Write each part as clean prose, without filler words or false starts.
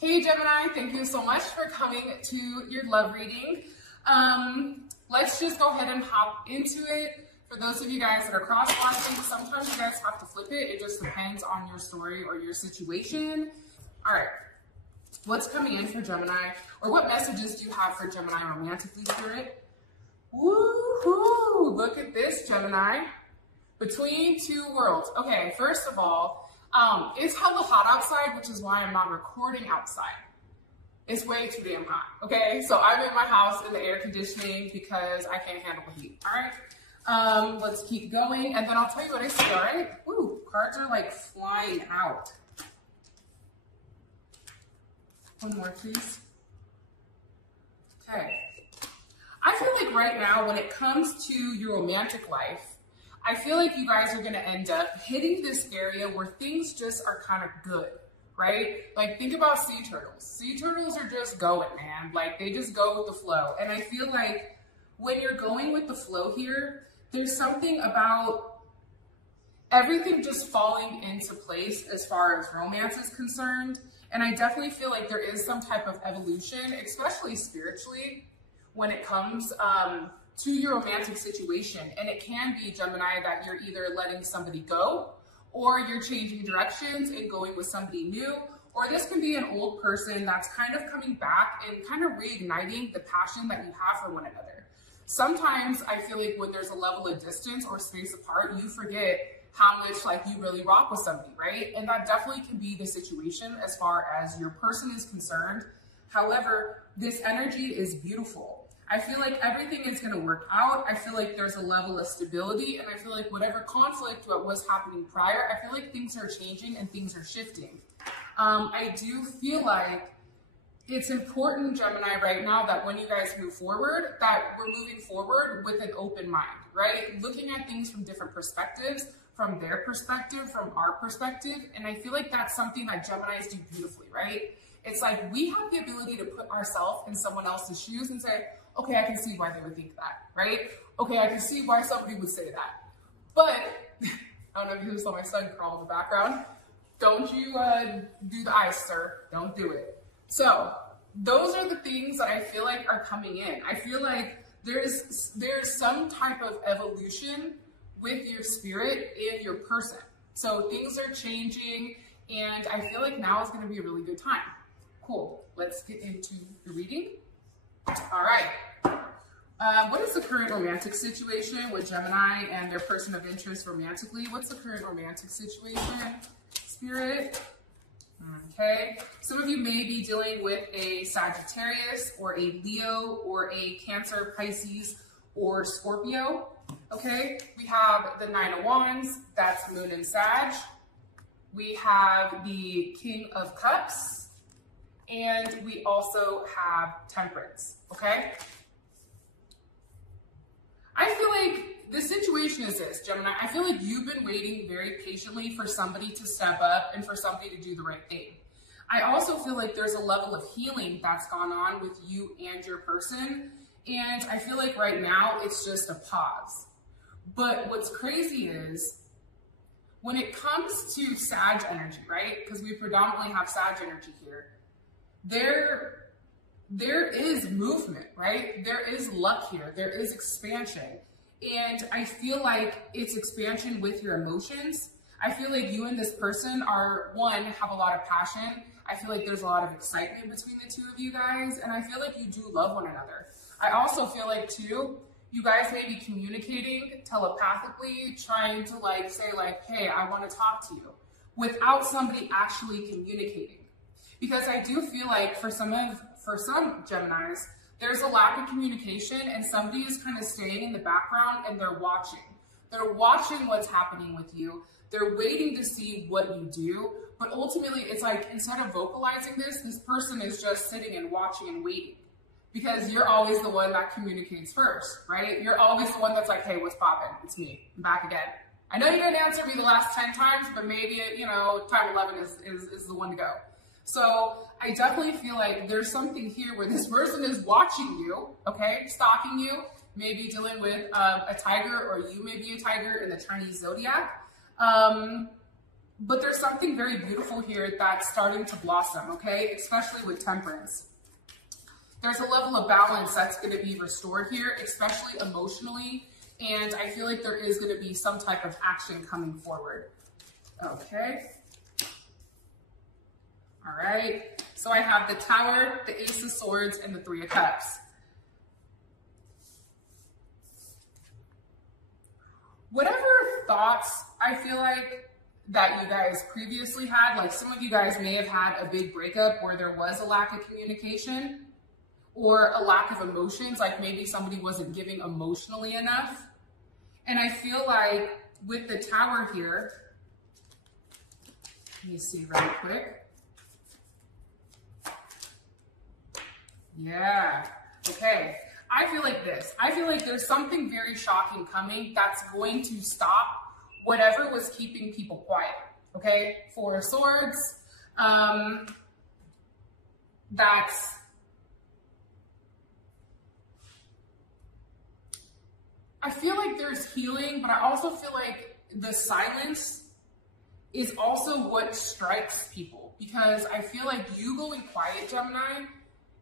Hey Gemini, thank you so much for coming to your love reading. Let's just go ahead and hop into it. For those of you guys that are cross-watching, sometimes you guys have to flip it. It just depends on your story or your situation. All right, what's coming in for Gemini? Or what messages do you have for Gemini romantically, Spirit? Woohoo! Look at this, Gemini. Between two worlds. Okay, first of all, it's hella hot outside, which is why I'm not recording outside. It's way too damn hot, okay? So I'm in my house in the air conditioning because I can't handle the heat, all right? Let's keep going, and then I'll tell you what I see, all right? Ooh, cards are like flying out. One more, please. Okay. I feel like right now, when it comes to your romantic life, I feel like you guys are gonna end up hitting this area where things just are kind of good, right? Like, think about sea turtles. Sea turtles are just going, man. Like, they just go with the flow. And I feel like when you're going with the flow here, there's something about everything just falling into place as far as romance is concerned. And I definitely feel like there is some type of evolution, especially spiritually, when it comes to your romantic situation. And it can be, Gemini, that you're either letting somebody go, or you're changing directions and going with somebody new, or this can be an old person that's kind of coming back and kind of reigniting the passion that you have for one another. Sometimes I feel like when there's a level of distance or space apart, you forget how much like you really rock with somebody, right? And that definitely can be the situation as far as your person is concerned. However, this energy is beautiful. I feel like everything is going to work out. I feel like there's a level of stability, and I feel like whatever conflict what was happening prior, I feel like things are changing and things are shifting. I do feel like it's important, Gemini, right now that when you guys move forward, that we're moving forward with an open mind, right? Looking at things from different perspectives, from their perspective, from our perspective. And I feel like that's something that Geminis do beautifully, right? It's like we have the ability to put ourselves in someone else's shoes and say, okay, I can see why they would think that, right? Okay, I can see why somebody would say that. But, I don't know if you saw my son crawl in the background. Don't you do the eyes, sir. Don't do it. So, those are the things that I feel like are coming in. I feel like there's some type of evolution with your spirit and your person. So, things are changing, and I feel like now is going to be a really good time. Cool. Let's get into the reading. All right. What is the current romantic situation with Gemini and their person of interest romantically? What's the current romantic situation, Spirit? Okay. Some of you may be dealing with a Sagittarius or a Leo or a Cancer, Pisces, or Scorpio. Okay. We have the Nine of Wands. That's Moon and Sag. We have the King of Cups. And we also have Temperance, okay? I feel like the situation is this, Gemini. I feel like you've been waiting very patiently for somebody to step up and for somebody to do the right thing. I also feel like there's a level of healing that's gone on with you and your person. And I feel like right now it's just a pause. But what's crazy is when it comes to Sag energy, right? Because we predominantly have Sag energy here. There is movement, right? There is luck here. There is expansion. And I feel like it's expansion with your emotions. I feel like you and this person are, one, have a lot of passion. I feel like there's a lot of excitement between the two of you guys. And I feel like you do love one another. I also feel like, too, you guys may be communicating telepathically, trying to like say like, hey, I want to talk to you, without somebody actually communicating. Because I do feel like for some Geminis, there's a lack of communication and somebody is kind of staying in the background and they're watching. They're watching what's happening with you. They're waiting to see what you do. But ultimately, it's like instead of vocalizing this person is just sitting and watching and waiting. Because you're always the one that communicates first, right? You're always the one that's like, hey, what's poppin'? It's me. I'm back again. I know you didn't answer me the last 10 times, but maybe, you know, time 11 is the one to go. So I definitely feel like there's something here where this person is watching you, okay, stalking you, maybe dealing with a tiger, or you may be a tiger in the Chinese zodiac. But there's something very beautiful here that's starting to blossom, okay? Especially with Temperance. There's a level of balance that's going to be restored here, especially emotionally. And I feel like there is going to be some type of action coming forward. Okay. All right. So I have the Tower, the Ace of Swords, and the Three of Cups. Whatever thoughts I feel like that you guys previously had, like some of you guys may have had a big breakup where there was a lack of communication or a lack of emotions, like maybe somebody wasn't giving emotionally enough. And I feel like with the Tower here, let me see really quick. Yeah, okay. I feel like this. I feel like there's something very shocking coming that's going to stop whatever was keeping people quiet, okay? Four of Swords, that's, I feel like there's healing, but I also feel like the silence is also what strikes people, because I feel like you going quiet, Gemini,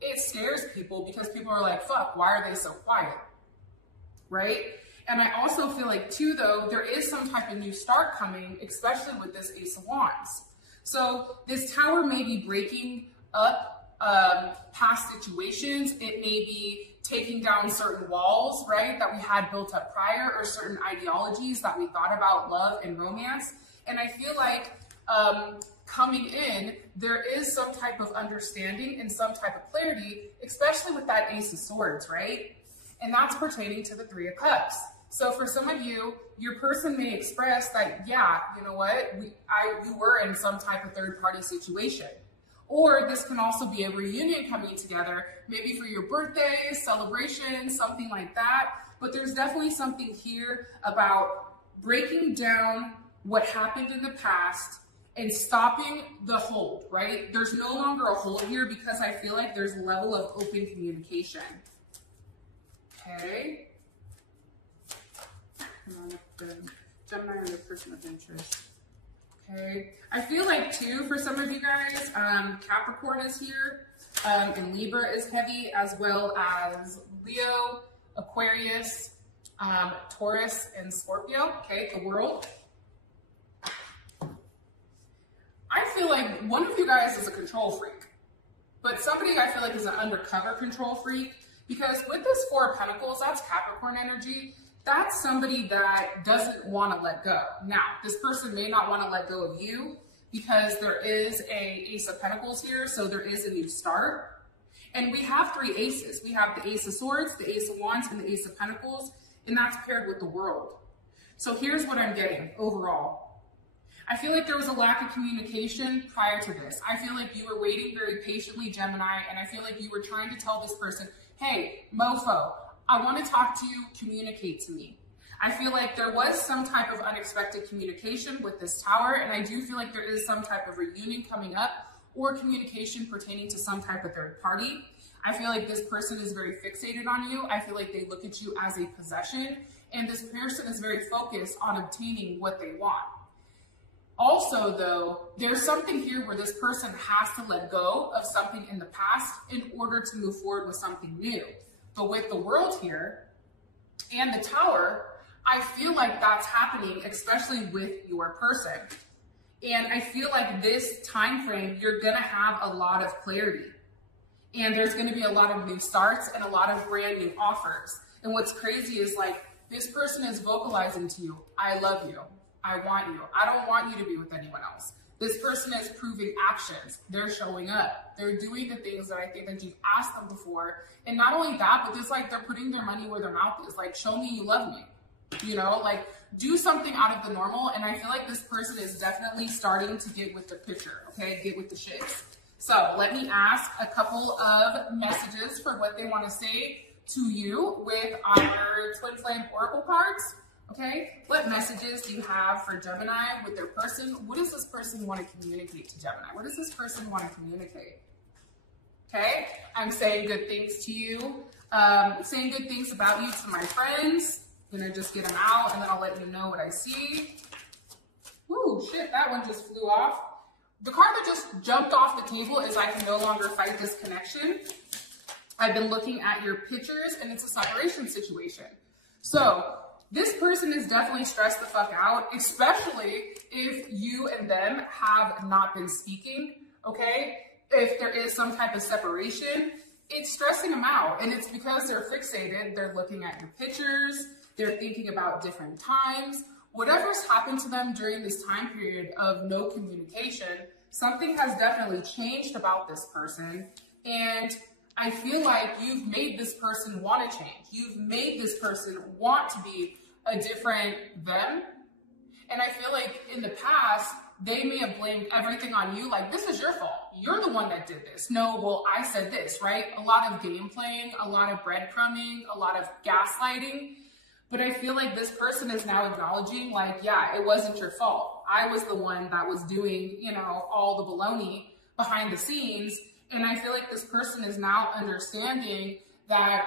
it scares people because people are like, fuck, why are they so quiet, right? And I also feel like too, though, there is some type of new start coming, especially with this Ace of Wands. So this Tower may be breaking up past situations. It may be taking down certain walls, right, that we had built up prior, or certain ideologies that we thought about love and romance. And I feel like coming in, there is some type of understanding and some type of clarity, especially with that Ace of Swords, right? And that's pertaining to the Three of Cups. So for some of you, your person may express that, yeah, you know what, you were in some type of third-party situation. Or this can also be a reunion coming together, maybe for your birthday, celebration, something like that. But there's definitely something here about breaking down what happened in the past and stopping the hold, right? There's no longer a hold here because I feel like there's a level of open communication. Okay. Come on, the Gemini and the person of interest. Okay. I feel like too, for some of you guys, Capricorn is here, and Libra is heavy, as well as Leo, Aquarius, Taurus, and Scorpio. Okay, the world. I feel like one of you guys is a control freak, but somebody I feel like is an undercover control freak, because with this Four of Pentacles, that's Capricorn energy. That's somebody that doesn't want to let go. Now, this person may not want to let go of you because there is a Ace of Pentacles here, so there is a new start. And we have three aces. We have the Ace of Swords, the Ace of Wands, and the Ace of Pentacles, and that's paired with the World. So here's what I'm getting overall. I feel like there was a lack of communication prior to this. I feel like you were waiting very patiently, Gemini, and I feel like you were trying to tell this person, hey, mofo, I want to talk to you, communicate to me. I feel like there was some type of unexpected communication with this Tower, and I do feel like there is some type of reunion coming up or communication pertaining to some type of third party. I feel like this person is very fixated on you. I feel like they look at you as a possession, and this person is very focused on obtaining what they want. Also, though, there's something here where this person has to let go of something in the past in order to move forward with something new. But with the World here and the Tower, I feel like that's happening, especially with your person. And I feel like this time frame, you're going to have a lot of clarity. And there's going to be a lot of new starts and a lot of brand new offers. And what's crazy is like, this person is vocalizing to you, I love you. I want you. I don't want you to be with anyone else. This person is proving actions. They're showing up. They're doing the things that I think that you've asked them before. And not only that, but it's like they're putting their money where their mouth is. Like, show me you love me. You know, like do something out of the normal. And I feel like this person is definitely starting to get with the picture, okay? Get with the shits. So let me ask a couple of messages for what they want to say to you with our Twin Flame Oracle cards. Okay, what messages do you have for Gemini with their person? What does this person want to communicate to Gemini? What does this person want to communicate? Okay, I'm saying good things to you, saying good things about you to my friends. I'm gonna just get them out and then I'll let you know what I see. Ooh, shit, that one just flew off. The card that just jumped off the table is I can no longer fight this connection. I've been looking at your pictures and it's a separation situation. So this person is definitely stressed the fuck out, especially if you and them have not been speaking, okay? If there is some type of separation, it's stressing them out. And it's because they're fixated. They're looking at your pictures. They're thinking about different times. Whatever's happened to them during this time period of no communication, something has definitely changed about this person. And I feel like you've made this person want to change. You've made this person want to be a different them. And I feel like in the past, they may have blamed everything on you. Like, this is your fault. You're the one that did this. No, well, I said this, right? A lot of game playing, a lot of breadcrumbing, a lot of gaslighting. But I feel like this person is now acknowledging, like, yeah, it wasn't your fault. I was the one that was doing, you know, all the baloney behind the scenes. And I feel like this person is now understanding that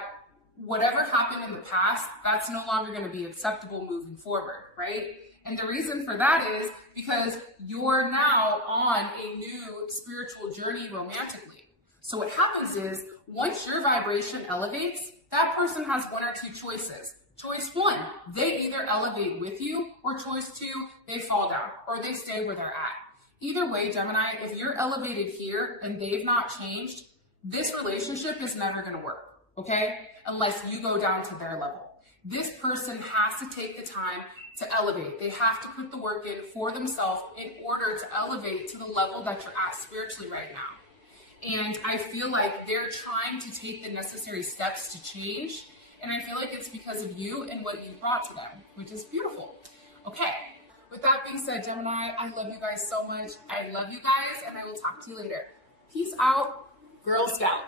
whatever happened in the past, that's no longer going to be acceptable moving forward, right? And the reason for that is because you're now on a new spiritual journey romantically. So what happens is once your vibration elevates, that person has one or two choices. Choice one, they either elevate with you, or choice two, they fall down or they stay where they're at. Either way, Gemini, if you're elevated here and they've not changed, this relationship is never going to work, okay? Unless you go down to their level. This person has to take the time to elevate. They have to put the work in for themselves in order to elevate to the level that you're at spiritually right now. And I feel like they're trying to take the necessary steps to change. And I feel like it's because of you and what you brought to them, which is beautiful. Okay. With that being said, Gemini, I love you guys so much. I love you guys, and I will talk to you later. Peace out, Girl Scout.